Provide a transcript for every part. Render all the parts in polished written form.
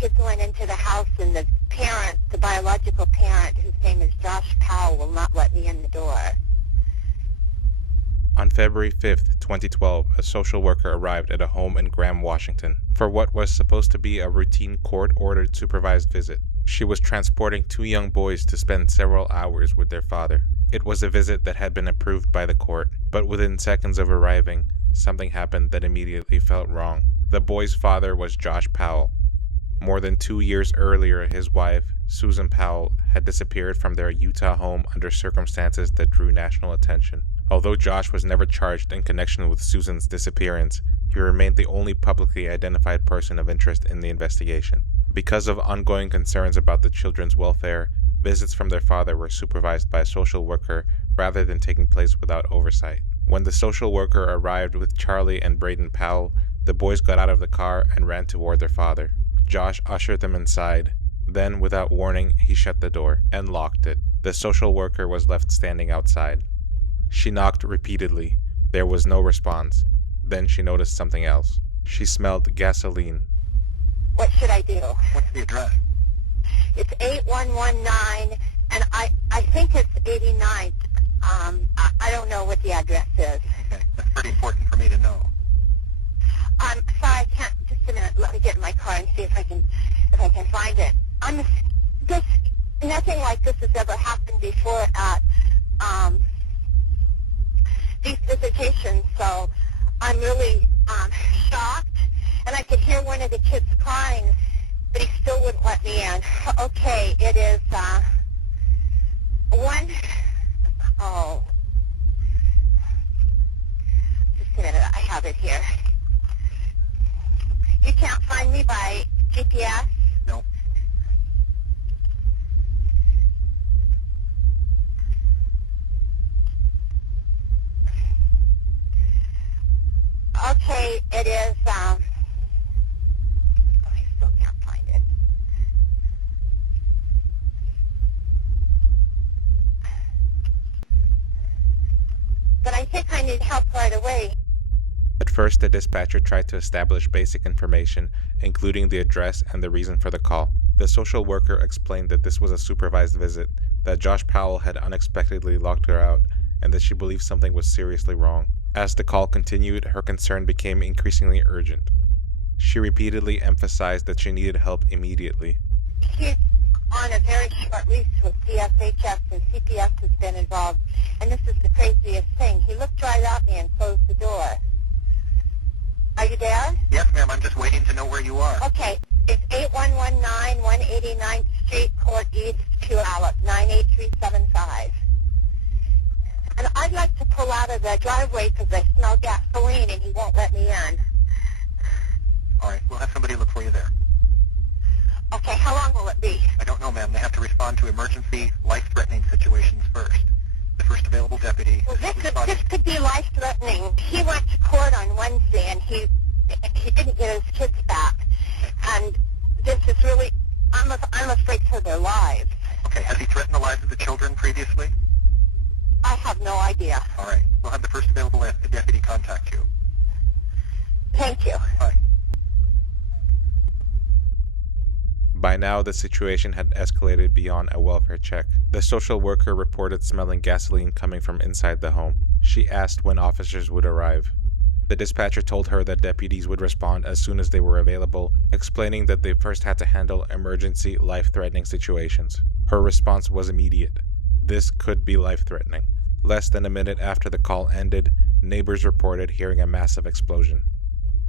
kids went into the house, and the parent, the biological parent, whose name is Josh Powell, will not let me in the door. On February 5th, 2012, a social worker arrived at a home in Graham, Washington, for what was supposed to be a routine court-ordered supervised visit. She was transporting 2 young boys to spend several hours with their father. It was a visit that had been approved by the court, but within seconds of arriving, something happened that immediately felt wrong. The boy's father was Josh Powell. More than 2 years earlier, his wife, Susan Powell, had disappeared from their Utah home under circumstances that drew national attention. Although Josh was never charged in connection with Susan's disappearance, he remained the only publicly identified person of interest in the investigation. Because of ongoing concerns about the children's welfare, visits from their father were supervised by a social worker rather than taking place without oversight. When the social worker arrived with Charlie and Braden Powell, the boys got out of the car and ran toward their father. Josh ushered them inside. Then, without warning, he shut the door and locked it. The social worker was left standing outside. She knocked repeatedly. There was no response. Then she noticed something else. She smelled gasoline. What should I do? What's the address? It's 8119, and I think it's 89th. I don't know what the address is. Okay, that's pretty important for me to know. Sorry, I can't. Just a minute. Let me get in my car and see if I can find it. Nothing like this has ever happened before at these visitations, so I'm really shocked. And I could hear one of the kids crying, but he still wouldn't let me in. Okay, it is just a minute. I have it here. You can't find me by GPS? No. Okay, it is, I still can't find it. But I think I need help right away. At first, the dispatcher tried to establish basic information, including the address and the reason for the call. The social worker explained that this was a supervised visit, that Josh Powell had unexpectedly locked her out, and that she believed something was seriously wrong. As the call continued, her concern became increasingly urgent. She repeatedly emphasized that she needed help immediately. He's on a very short lease with DSHS, and CPS has been involved. And this is the craziest thing. He looked right at me and closed the door. Are you there? Yes, ma'am. I'm just waiting to know where you are. Okay. It's 8119 189th Street, Court East, Puyallup, 98375. And I'd like to pull out of the driveway because I smell gasoline and he won't let me in. All right. We'll have somebody look for you there. Okay. How long will it be? I don't know, ma'am. They have to respond to emergency, life-threatening situations first. The first available deputy. Well, this could be life-threatening. He went to court on Wednesday and he didn't get his kids back. And this is really, I'm afraid for their lives. Okay. Has he threatened the lives of the children previously? I have no idea. All right. We'll have the first available deputy contact you. Thank you. Bye. By now, the situation had escalated beyond a welfare check. The social worker reported smelling gasoline coming from inside the home. She asked when officers would arrive. The dispatcher told her that deputies would respond as soon as they were available, explaining that they first had to handle emergency, life-threatening situations. Her response was immediate. This could be life-threatening. Less than a minute after the call ended, neighbors reported hearing a massive explosion.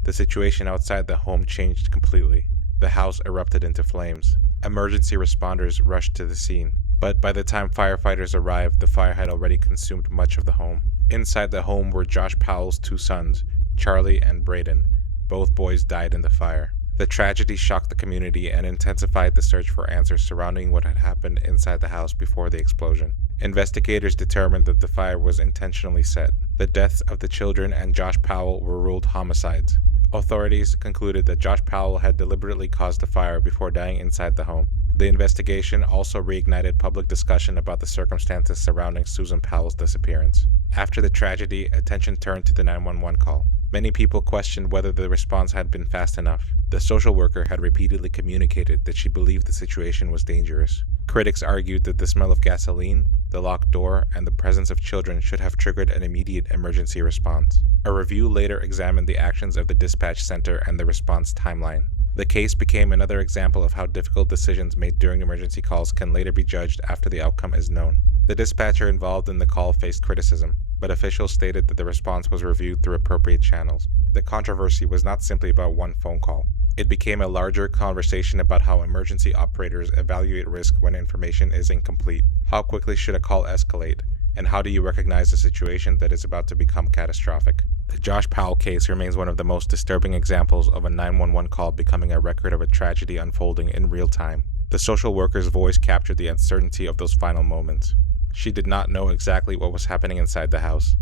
The situation outside the home changed completely. The house erupted into flames. Emergency responders rushed to the scene, but by the time firefighters arrived, the fire had already consumed much of the home. Inside the home were Josh Powell's 2 sons, Charlie and Braden. Both boys died in the fire. The tragedy shocked the community and intensified the search for answers surrounding what had happened inside the house before the explosion. Investigators determined that the fire was intentionally set. The deaths of the children and Josh Powell were ruled homicides. Authorities concluded that Josh Powell had deliberately caused the fire before dying inside the home. The investigation also reignited public discussion about the circumstances surrounding Susan Powell's disappearance. After the tragedy, attention turned to the 911 call. Many people questioned whether the response had been fast enough. The social worker had repeatedly communicated that she believed the situation was dangerous. Critics argued that the smell of gasoline, the locked door, and the presence of children should have triggered an immediate emergency response. A review later examined the actions of the dispatch center and the response timeline. The case became another example of how difficult decisions made during emergency calls can later be judged after the outcome is known. The dispatcher involved in the call faced criticism, but officials stated that the response was reviewed through appropriate channels. The controversy was not simply about one phone call. It became a larger conversation about how emergency operators evaluate risk when information is incomplete. How quickly should a call escalate? And how do you recognize a situation that is about to become catastrophic? The Josh Powell case remains one of the most disturbing examples of a 911 call becoming a record of a tragedy unfolding in real time. The social worker's voice captured the uncertainty of those final moments. She did not know exactly what was happening inside the house.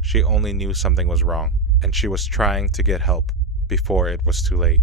She only knew something was wrong, and she was trying to get help before it was too late.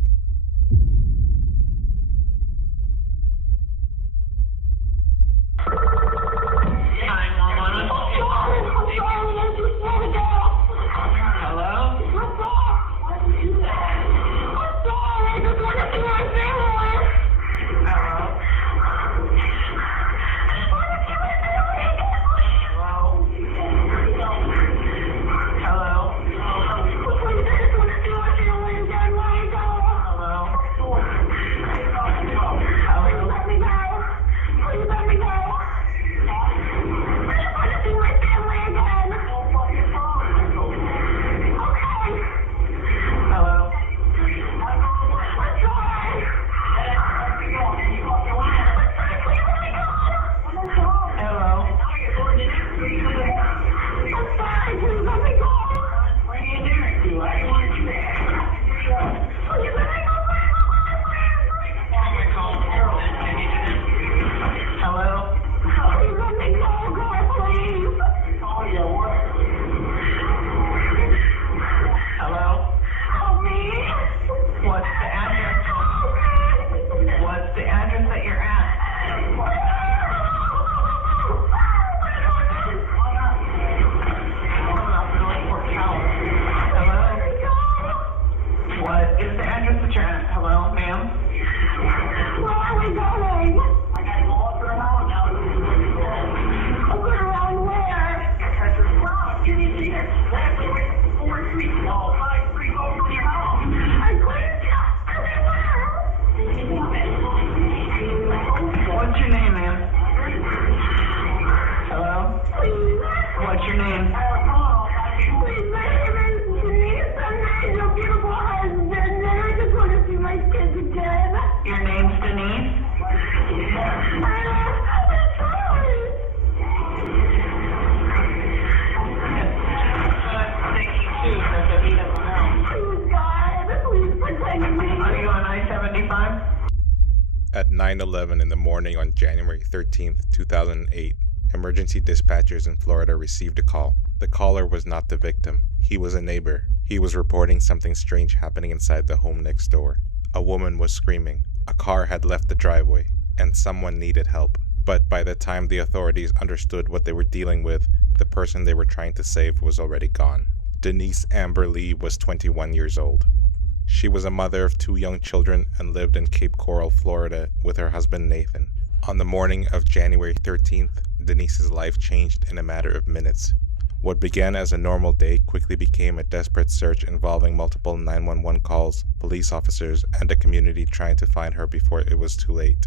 At 9:11 in the morning on January 13, 2008, emergency dispatchers in Florida received a call. The caller was not the victim. He was a neighbor. He was reporting something strange happening inside the home next door. A woman was screaming. A car had left the driveway, and someone needed help. But by the time the authorities understood what they were dealing with, the person they were trying to save was already gone. Denise Amber Lee was 21 years old. She was a mother of 2 young children and lived in Cape Coral, Florida, with her husband Nathan. On the morning of January 13th, Denise's life changed in a matter of minutes. What began as a normal day quickly became a desperate search involving multiple 911 calls, police officers, and a community trying to find her before it was too late.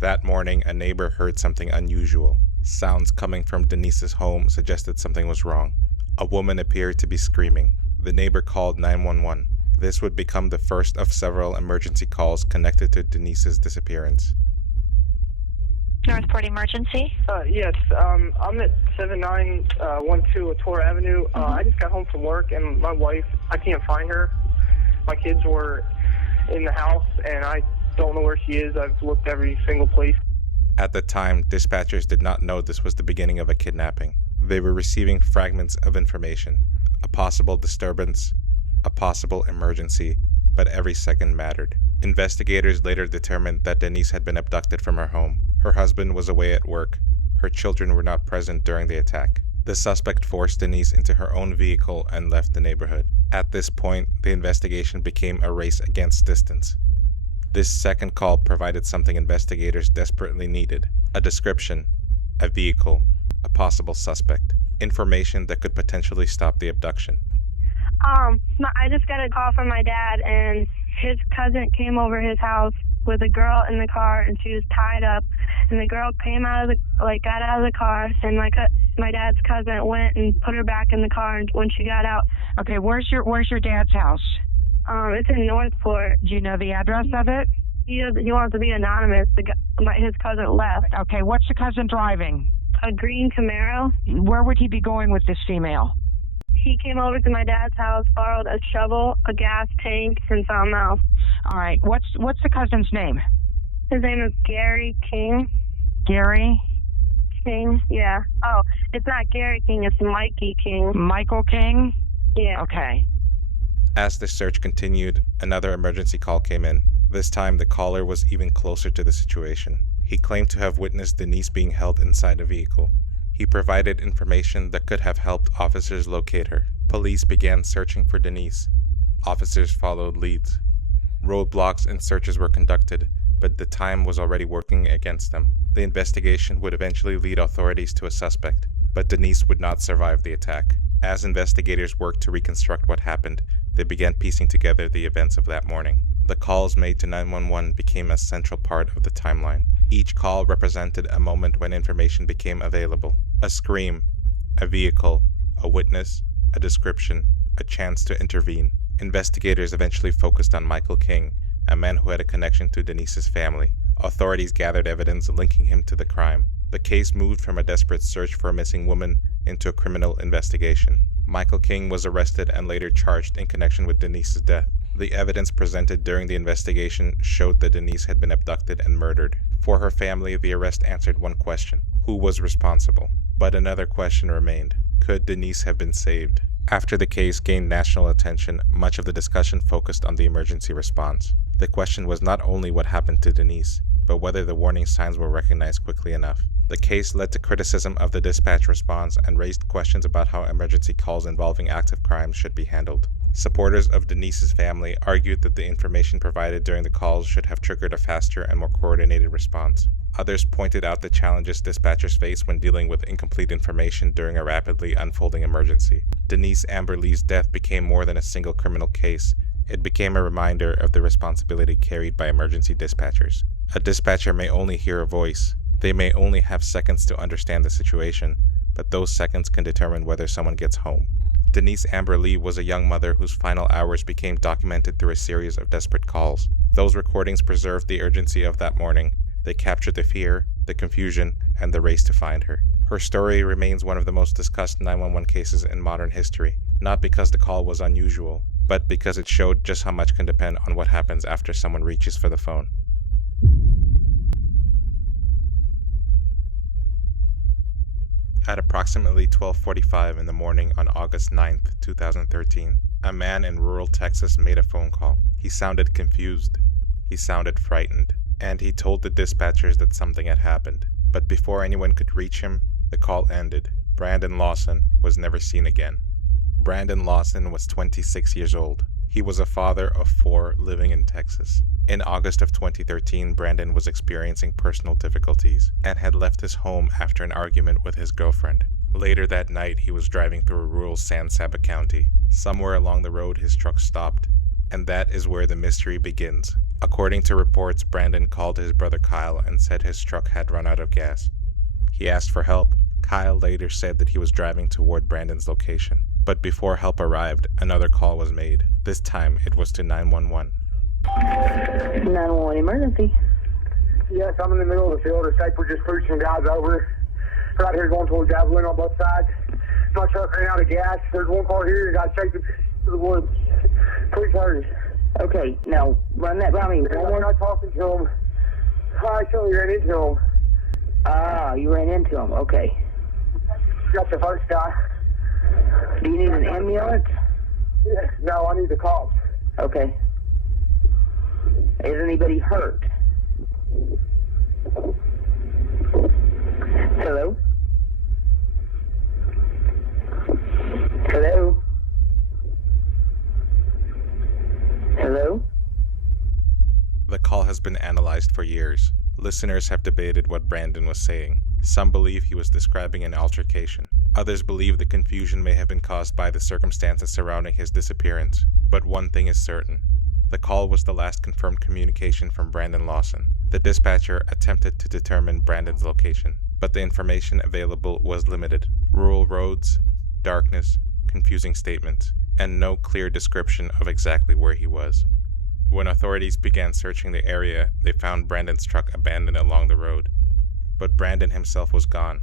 That morning, a neighbor heard something unusual. Sounds coming from Denise's home suggested something was wrong. A woman appeared to be screaming. The neighbor called 911. This would become the first of several emergency calls connected to Denise's disappearance. Northport Emergency? Yes, I'm at 7912 Latour Avenue. I just got home from work, and my wife, I can't find her. My kids were in the house, and I don't know where she is. I've looked every single place. At the time, dispatchers did not know this was the beginning of a kidnapping. They were receiving fragments of information, a possible disturbance, a possible emergency, but every second mattered. Investigators later determined that Denise had been abducted from her home. Her husband was away at work. Her children were not present during the attack. The suspect forced Denise into her own vehicle and left the neighborhood. At this point, the investigation became a race against distance. This second call provided something investigators desperately needed: a description, a vehicle, a possible suspect, information that could potentially stop the abduction. I just got a call from my dad, and his cousin came over his house with a girl in the car, and she was tied up, and the girl came got out of the car, and my dad's cousin went and put her back in the car, and when she got out. Okay, where's your dad's house? It's in Northport. Do you know the address of it? He wants to be anonymous. His cousin left. Okay, what's the cousin driving? A green Camaro. Where would he be going with this female? He came over to my dad's house, borrowed a shovel, a gas tank, and something else. All right, what's the cousin's name? His name is Gary King. Gary? King, yeah. Oh, it's not Gary King, it's Mikey King. Michael King? Yeah. Okay. As the search continued, another emergency call came in. This time, the caller was even closer to the situation. He claimed to have witnessed Denise being held inside a vehicle. He provided information that could have helped officers locate her. Police began searching for Denise. Officers followed leads. Roadblocks and searches were conducted, but the time was already working against them. The investigation would eventually lead authorities to a suspect, but Denise would not survive the attack. As investigators worked to reconstruct what happened, they began piecing together the events of that morning. The calls made to 911 became a central part of the timeline. Each call represented a moment when information became available: a scream, a vehicle, a witness, a description, a chance to intervene. Investigators eventually focused on Michael King, a man who had a connection to Denise's family. Authorities gathered evidence linking him to the crime. The case moved from a desperate search for a missing woman into a criminal investigation. Michael King was arrested and later charged in connection with Denise's death. The evidence presented during the investigation showed that Denise had been abducted and murdered. For her family, the arrest answered one question: who was responsible? But another question remained: could Denise have been saved? After the case gained national attention, much of the discussion focused on the emergency response. The question was not only what happened to Denise, but whether the warning signs were recognized quickly enough. The case led to criticism of the dispatch response and raised questions about how emergency calls involving active crimes should be handled. Supporters of Denise's family argued that the information provided during the calls should have triggered a faster and more coordinated response. Others pointed out the challenges dispatchers face when dealing with incomplete information during a rapidly unfolding emergency. Denise Amber Lee's death became more than a single criminal case. It became a reminder of the responsibility carried by emergency dispatchers. A dispatcher may only hear a voice. They may only have seconds to understand the situation, but those seconds can determine whether someone gets home. Denise Amber Lee was a young mother whose final hours became documented through a series of desperate calls. Those recordings preserved the urgency of that morning. They captured the fear, the confusion, and the race to find her. Her story remains one of the most discussed 911 cases in modern history, not because the call was unusual, but because it showed just how much can depend on what happens after someone reaches for the phone. At approximately 12:45 in the morning on August 9th, 2013, a man in rural Texas made a phone call. He sounded confused. He sounded frightened. And he told the dispatchers that something had happened. But before anyone could reach him, the call ended. Brandon Lawson was never seen again. Brandon Lawson was 26 years old. He was a father of 4 living in Texas. In August of 2013, Brandon was experiencing personal difficulties and had left his home after an argument with his girlfriend. Later that night, he was driving through rural San Saba County. Somewhere along the road, his truck stopped, and that is where the mystery begins. According to reports, Brandon called his brother Kyle and said his truck had run out of gas. He asked for help. Kyle later said that he was driving toward Brandon's location. But before help arrived, another call was made. This time, it was to 911. 911 emergency. Yes, I'm in the middle of the field. It's like we're just pushing guys over. Right here going towards Javelin on both sides. My truck ran out of gas. There's one car here and got chased to the woods. Please hurry. Okay, now run that by me. I'm not talking to him. I actually ran into him. Ah, you ran into him. Okay. Got the first guy. Do you need an ambulance? Yeah, no, I need the cops. Okay. Is anybody hurt? Hello? been analyzed for years. Listeners have debated what Brandon was saying. Some believe he was describing an altercation. Others believe the confusion may have been caused by the circumstances surrounding his disappearance. But one thing is certain. The call was the last confirmed communication from Brandon Lawson. The dispatcher attempted to determine Brandon's location, but the information available was limited. Rural roads, darkness, confusing statements, and no clear description of exactly where he was. When authorities began searching the area, they found Brandon's truck abandoned along the road. But Brandon himself was gone.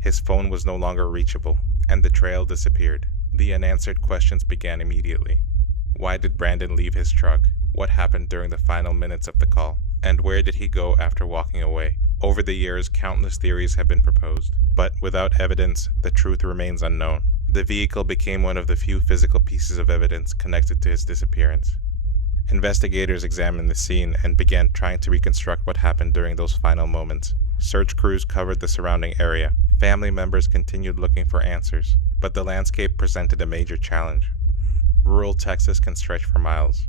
His phone was no longer reachable, and the trail disappeared. The unanswered questions began immediately. Why did Brandon leave his truck? What happened during the final minutes of the call? And where did he go after walking away? Over the years, countless theories have been proposed, but without evidence, the truth remains unknown. The vehicle became one of the few physical pieces of evidence connected to his disappearance. Investigators examined the scene and began trying to reconstruct what happened during those final moments. Search crews covered the surrounding area. Family members continued looking for answers, but the landscape presented a major challenge. Rural Texas can stretch for miles.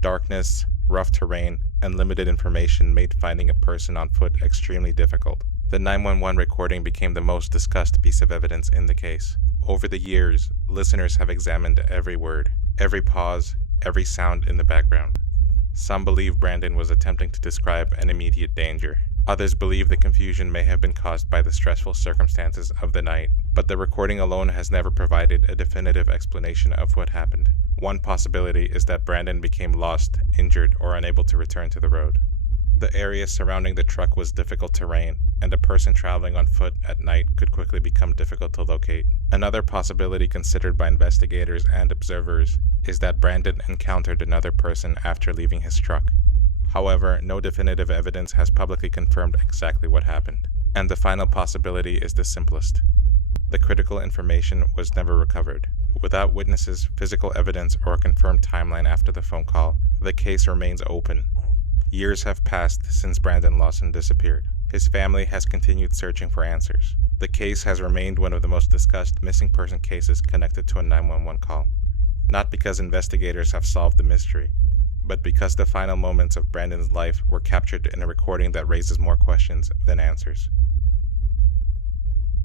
Darkness, rough terrain, and limited information made finding a person on foot extremely difficult. The 911 recording became the most discussed piece of evidence in the case. Over the years, listeners have examined every word, every pause, every sound in the background. Some believe Brandon was attempting to describe an immediate danger. Others believe the confusion may have been caused by the stressful circumstances of the night, but the recording alone has never provided a definitive explanation of what happened. One possibility is that Brandon became lost, injured, or unable to return to the road. The area surrounding the truck was difficult terrain, and a person traveling on foot at night could quickly become difficult to locate. Another possibility considered by investigators and observers is that Brandon encountered another person after leaving his truck. However, no definitive evidence has publicly confirmed exactly what happened. And the final possibility is the simplest. The critical information was never recovered. Without witnesses, physical evidence, or a confirmed timeline after the phone call, the case remains open. Years have passed since Brandon Lawson disappeared. His family has continued searching for answers. The case has remained one of the most discussed missing person cases connected to a 911 call. Not because investigators have solved the mystery, but because the final moments of Brandon's life were captured in a recording that raises more questions than answers.